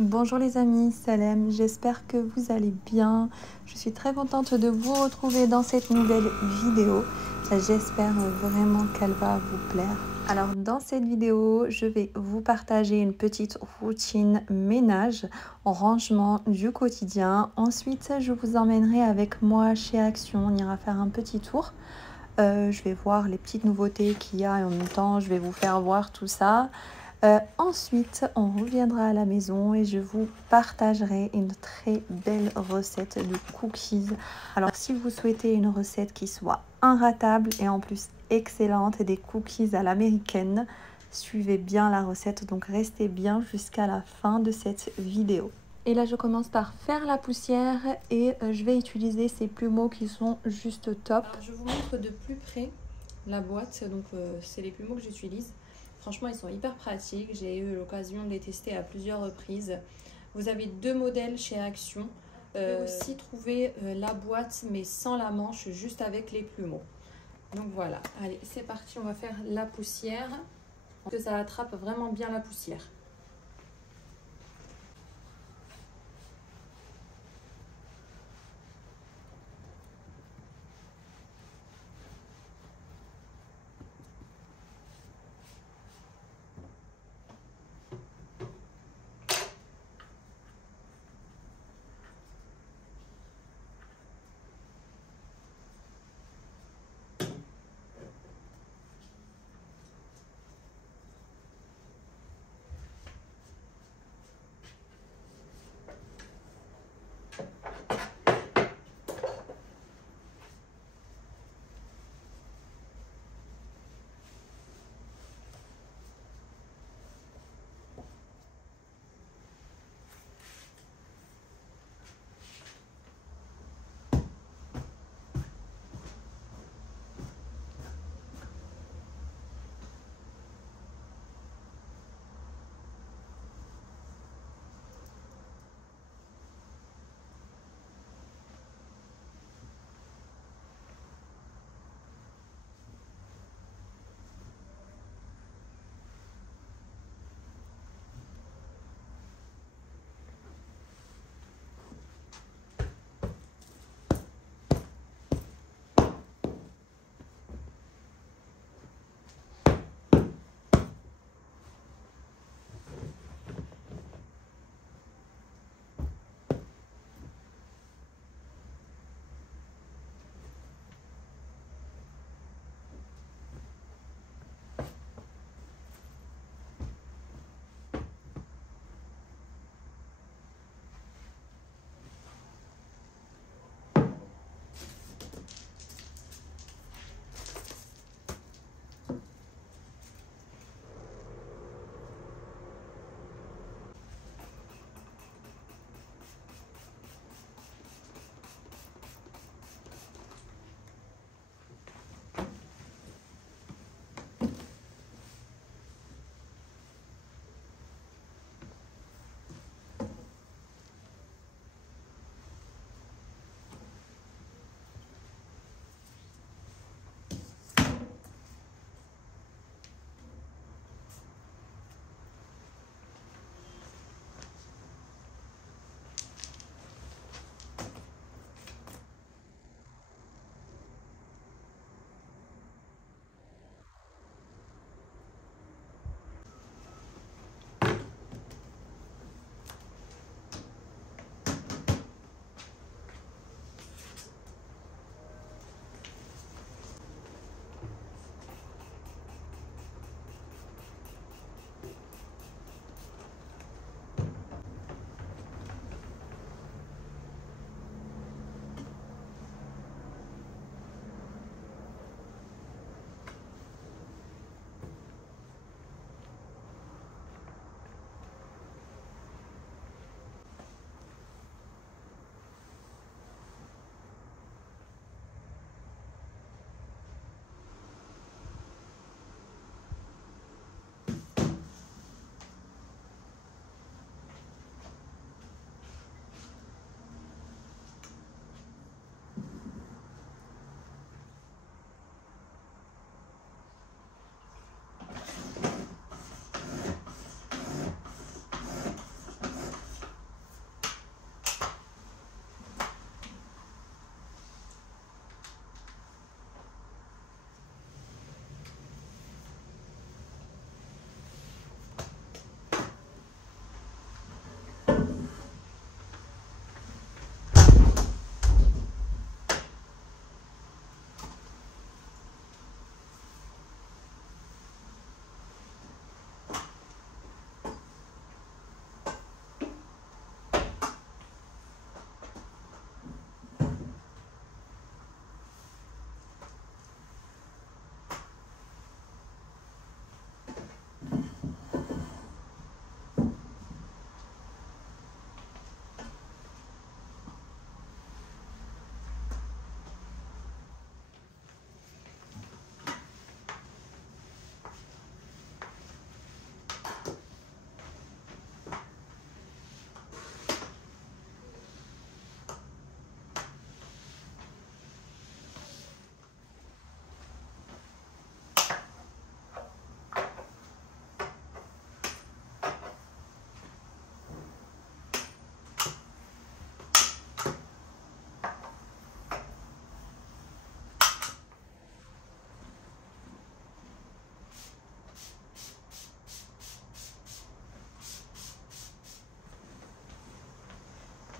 Bonjour les amis, Salem, j'espère que vous allez bien. Je suis très contente de vous retrouver dans cette nouvelle vidéo. J'espère vraiment qu'elle va vous plaire. Alors dans cette vidéo, je vais vous partager une petite routine ménage, rangement du quotidien. Ensuite, je vous emmènerai avec moi chez Action, on ira faire un petit tour. Je vais voir les petites nouveautés qu'il y a et en même temps, je vais vous faire voir tout ça. Ensuite, on reviendra à la maison et je vous partagerai une très belle recette de cookies. Alors, si vous souhaitez une recette qui soit inratable et en plus excellente, des cookies à l'américaine, suivez bien la recette, donc restez bien jusqu'à la fin de cette vidéo. Et là, je commence par faire la poussière et je vais utiliser ces plumeaux qui sont juste top. Alors, je vous montre de plus près la boîte, donc c'est les plumeaux que j'utilise. Franchement, ils sont hyper pratiques. J'ai eu l'occasion de les tester à plusieurs reprises. Vous avez deux modèles chez Action. Vous pouvez aussi trouver la boîte, mais sans la manche, juste avec les plumeaux. Donc voilà, allez, c'est parti, on va faire la poussière. Que ça attrape vraiment bien la poussière.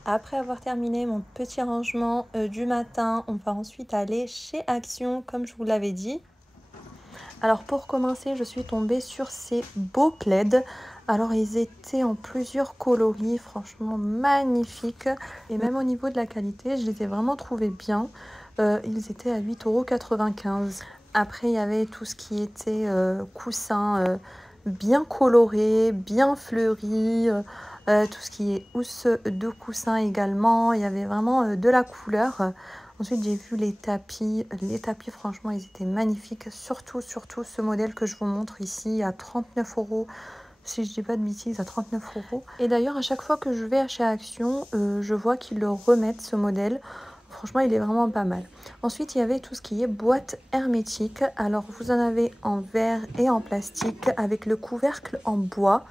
Après avoir terminé mon petit rangement du matin, on va ensuite aller chez Action, comme je vous l'avais dit. Alors pour commencer, je suis tombée sur ces beaux plaids. Alors ils étaient en plusieurs coloris, franchement magnifiques. Et même au niveau de la qualité, je les ai vraiment trouvés bien. Ils étaient à 8,95 €. Après, il y avait tout ce qui était coussins bien colorés, bien fleuris. Tout ce qui est housse de coussin également. Il y avait vraiment de la couleur. Ensuite, j'ai vu les tapis. Les tapis, franchement, ils étaient magnifiques. Surtout ce modèle que je vous montre ici à 39 €. Si je dis pas de bêtises, à 39 €. Et d'ailleurs, à chaque fois que je vais chez Action, je vois qu'ils le remettent, ce modèle. Franchement, il est vraiment pas mal. Ensuite, il y avait tout ce qui est boîte hermétique. Alors, vous en avez en verre et en plastique avec le couvercle en bois.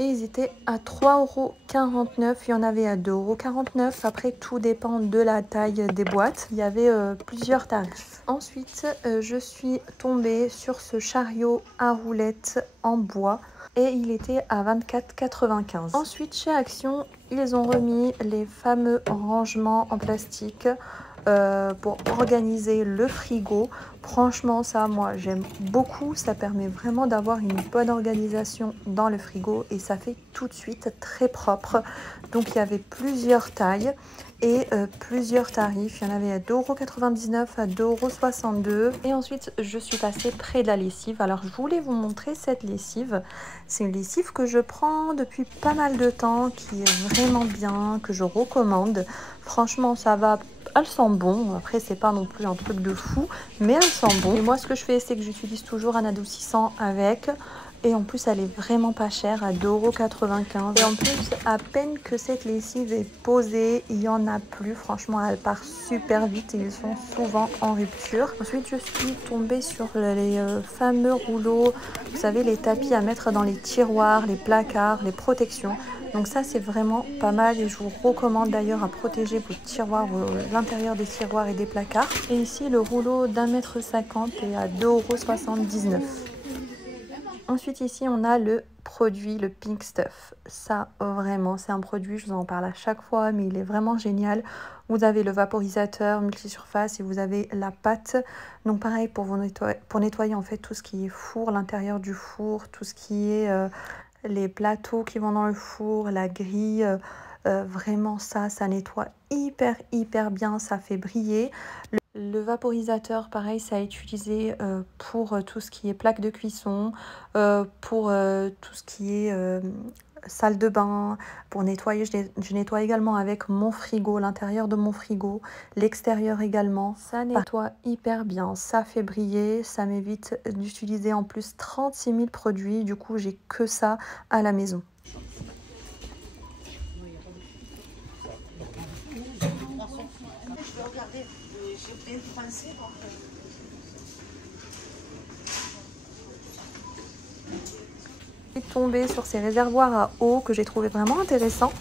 Et ils étaient à 3,49 €. Il y en avait à 2,49 €. Après, tout dépend de la taille des boîtes. Il y avait plusieurs tarifs. Ensuite, je suis tombée sur ce chariot à roulettes en bois. Et il était à 24,95 €. Ensuite, chez Action, ils ont remis les fameux rangements en plastique pour organiser le frigo. Franchement, ça, moi, j'aime beaucoup. Ça permet vraiment d'avoir une bonne organisation dans le frigo et ça fait tout de suite très propre. Donc, il y avait plusieurs tailles et plusieurs tarifs. Il y en avait à 2,99 €, à 2,62 €. Et ensuite, je suis passée près de la lessive. Alors, je voulais vous montrer cette lessive. C'est une lessive que je prends depuis pas mal de temps, qui est vraiment bien, que je recommande. Franchement, ça va. Elle sent bon. Après, c'est pas non plus un truc de fou, mais elle sent bon. Et moi, ce que je fais, c'est que j'utilise toujours un adoucissant avec. Et en plus, elle est vraiment pas chère, à 2,95 €. Et en plus, à peine que cette lessive est posée, il n'y en a plus. Franchement, elle part super vite et ils sont souvent en rupture. Ensuite, je suis tombée sur les fameux rouleaux. Vous savez, les tapis à mettre dans les tiroirs, les placards, les protections. Donc ça, c'est vraiment pas mal et je vous recommande d'ailleurs à protéger vos tiroirs, l'intérieur des tiroirs et des placards. Et ici, le rouleau d'1,50 m est à 2,79 €. Ensuite, ici, on a le produit, le Pink Stuff. Ça, vraiment, c'est un produit, je vous en parle à chaque fois, mais il est vraiment génial. Vous avez le vaporisateur multisurface et vous avez la pâte. Donc, pareil, pour nettoyer en fait tout ce qui est four, l'intérieur du four, tout ce qui est les plateaux qui vont dans le four, la grille. Vraiment, ça nettoie hyper bien, ça fait briller. Le vaporisateur, pareil, ça a utilisé pour tout ce qui est plaque de cuisson, pour tout ce qui est salle de bain, pour nettoyer. Je nettoie également avec mon frigo, l'intérieur de mon frigo, l'extérieur également. Ça nettoie hyper bien, ça fait briller, ça m'évite d'utiliser en plus 36 000 produits. Du coup, j'ai que ça à la maison. Je suis tombée sur ces réservoirs à eau que j'ai trouvé vraiment intéressants,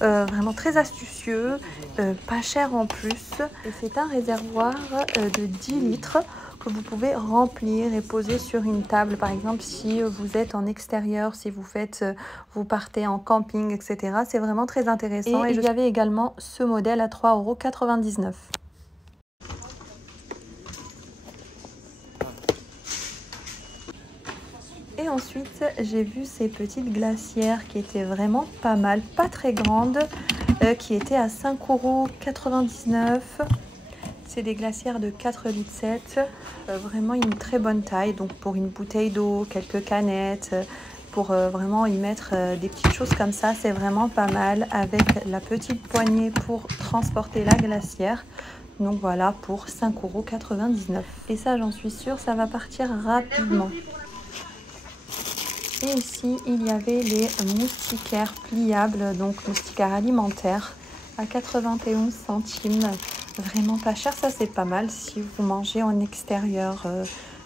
vraiment très astucieux, pas cher en plus. Et c'est un réservoir de 10 litres que vous pouvez remplir et poser sur une table. Par exemple, si vous êtes en extérieur, si vous partez en camping, etc. C'est vraiment très intéressant. Et il y avait également ce modèle à 3,99 €. Et ensuite, j'ai vu ces petites glacières qui étaient vraiment pas mal, pas très grandes, qui étaient à 5,99 €. C'est des glacières de 4,7 litres, vraiment une très bonne taille. Donc pour une bouteille d'eau, quelques canettes, pour vraiment y mettre des petites choses comme ça, c'est vraiment pas mal, avec la petite poignée pour transporter la glacière. Donc voilà, pour 5,99 €. Et ça, j'en suis sûre, ça va partir rapidement. Et ici, il y avait les moustiquaires pliables, donc moustiquaires alimentaires, à 91 centimes. Vraiment pas cher, ça c'est pas mal si vous mangez en extérieur,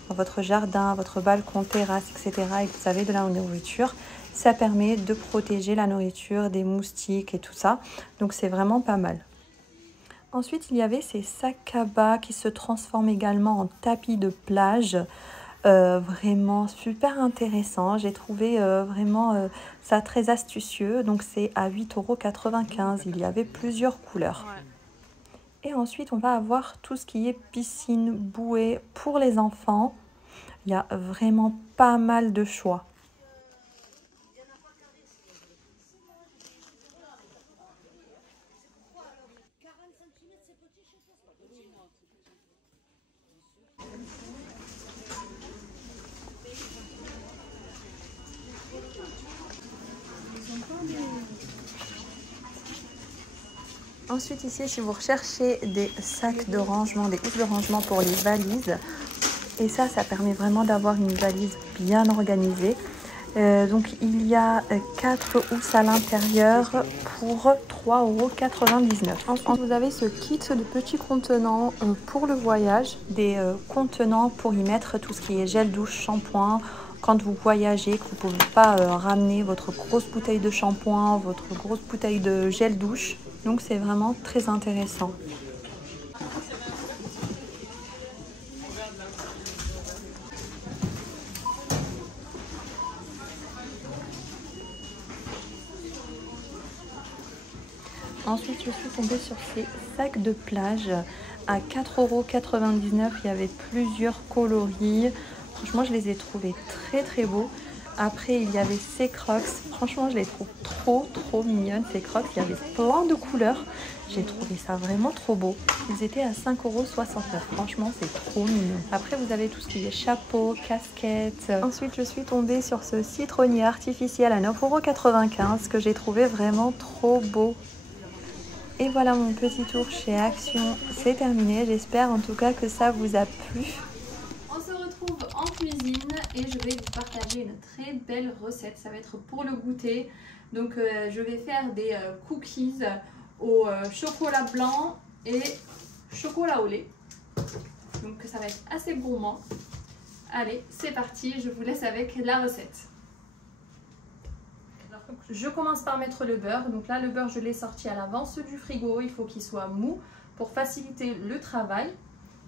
dans votre jardin, votre balcon, terrasse, etc. et que vous avez de la nourriture. Ça permet de protéger la nourriture des moustiques et tout ça. Donc c'est vraiment pas mal. Ensuite, il y avait ces sacs à bas qui se transforment également en tapis de plage. Vraiment super intéressant. J'ai trouvé vraiment ça très astucieux. Donc c'est à 8,95 €. Il y avait plusieurs couleurs. Et ensuite, on va avoir tout ce qui est piscine, bouée pour les enfants. Il y a vraiment pas mal de choix. Ensuite ici, si vous recherchez des sacs de rangement, des housses de rangement pour les valises, et ça permet vraiment d'avoir une valise bien organisée. Donc il y a 4 housses à l'intérieur pour 3,99 €. Ensuite vous avez ce kit de petits contenants pour le voyage, des contenants pour y mettre tout ce qui est gel douche, shampoing. Quand vous voyagez, que vous ne pouvez pas ramener votre grosse bouteille de shampoing, votre grosse bouteille de gel douche. Donc c'est vraiment très intéressant. Ensuite, je suis tombée sur ces sacs de plage à 4,99 €. Il y avait plusieurs coloris. Franchement, je les ai trouvés très beaux. Après, il y avait ces crocs. Franchement, je les trouve trop mignonnes, ces crocs. Il y avait plein de couleurs. J'ai trouvé ça vraiment trop beau. Ils étaient à 5,69 €. Franchement, c'est trop mignon. Après, vous avez tout ce qui est chapeau, casquette. Ensuite, je suis tombée sur ce citronnier artificiel à 9,95 € que j'ai trouvé vraiment trop beau. Et voilà, mon petit tour chez Action, c'est terminé. J'espère en tout cas que ça vous a plu. On se retrouve en cuisine et je vais vous partager une très belle recette. Ça va être pour le goûter. Donc je vais faire des cookies au chocolat blanc et chocolat au lait. Donc ça va être assez gourmand. Allez, c'est parti, je vous laisse avec la recette. Je commence par mettre le beurre. Donc là, le beurre, je l'ai sorti à l'avance du frigo. Il faut qu'il soit mou pour faciliter le travail.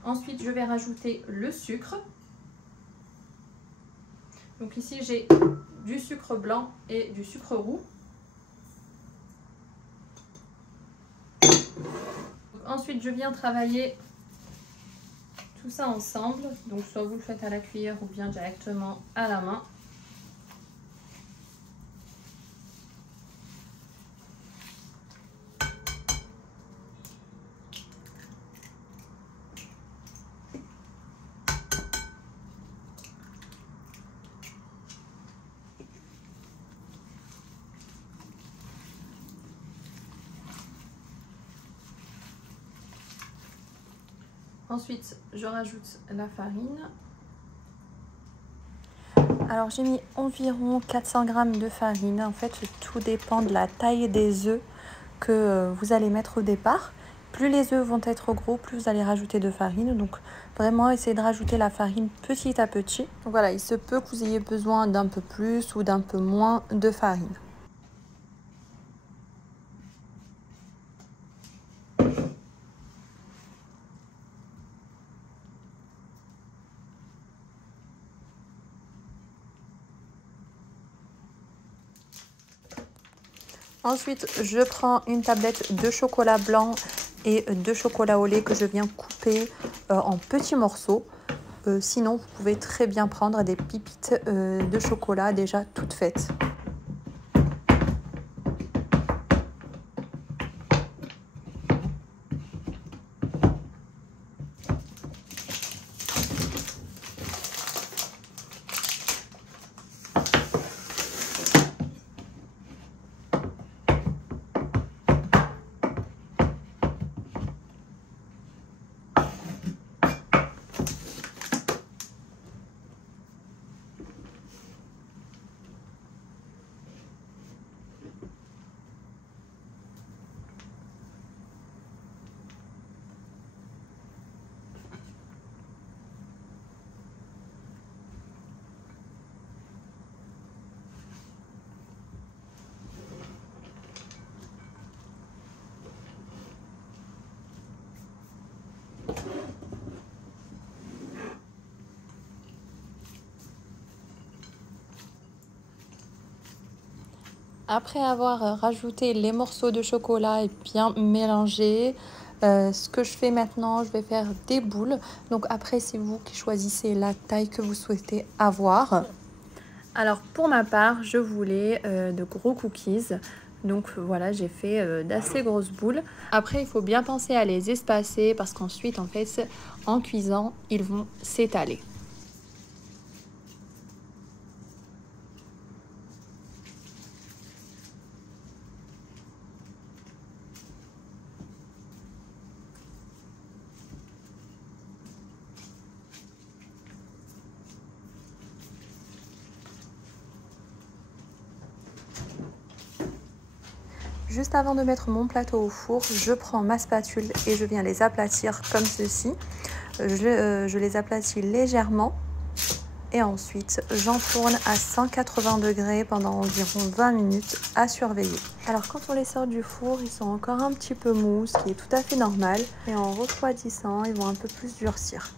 Ensuite, je vais rajouter le sucre. Donc ici, j'ai du sucre blanc et du sucre roux. Ensuite, je viens travailler tout ça ensemble. Donc soit vous le faites à la cuillère ou bien directement à la main. Ensuite, je rajoute la farine. Alors j'ai mis environ 400 g de farine. En fait, tout dépend de la taille des œufs que vous allez mettre au départ. Plus les œufs vont être gros, plus vous allez rajouter de farine. Donc vraiment, essayez de rajouter la farine petit à petit. Donc voilà, il se peut que vous ayez besoin d'un peu plus ou d'un peu moins de farine. Ensuite, je prends une tablette de chocolat blanc et de chocolat au lait que je viens couper en petits morceaux. Sinon, vous pouvez très bien prendre des pépites de chocolat déjà toutes faites. Après avoir rajouté les morceaux de chocolat et bien mélangé, ce que je fais maintenant, je vais faire des boules. Donc après, c'est vous qui choisissez la taille que vous souhaitez avoir. Alors pour ma part, je voulais de gros cookies. Donc voilà, j'ai fait d'assez grosses boules. Après, il faut bien penser à les espacer parce qu'ensuite, en fait, en cuisant, ils vont s'étaler. Juste avant de mettre mon plateau au four, je prends ma spatule et je viens les aplatir comme ceci. Je les aplatis légèrement et ensuite j'enfourne à 180 degrés pendant environ 20 minutes à surveiller. Alors quand on les sort du four, ils sont encore un petit peu mous, ce qui est tout à fait normal. Et en refroidissant, ils vont un peu plus durcir.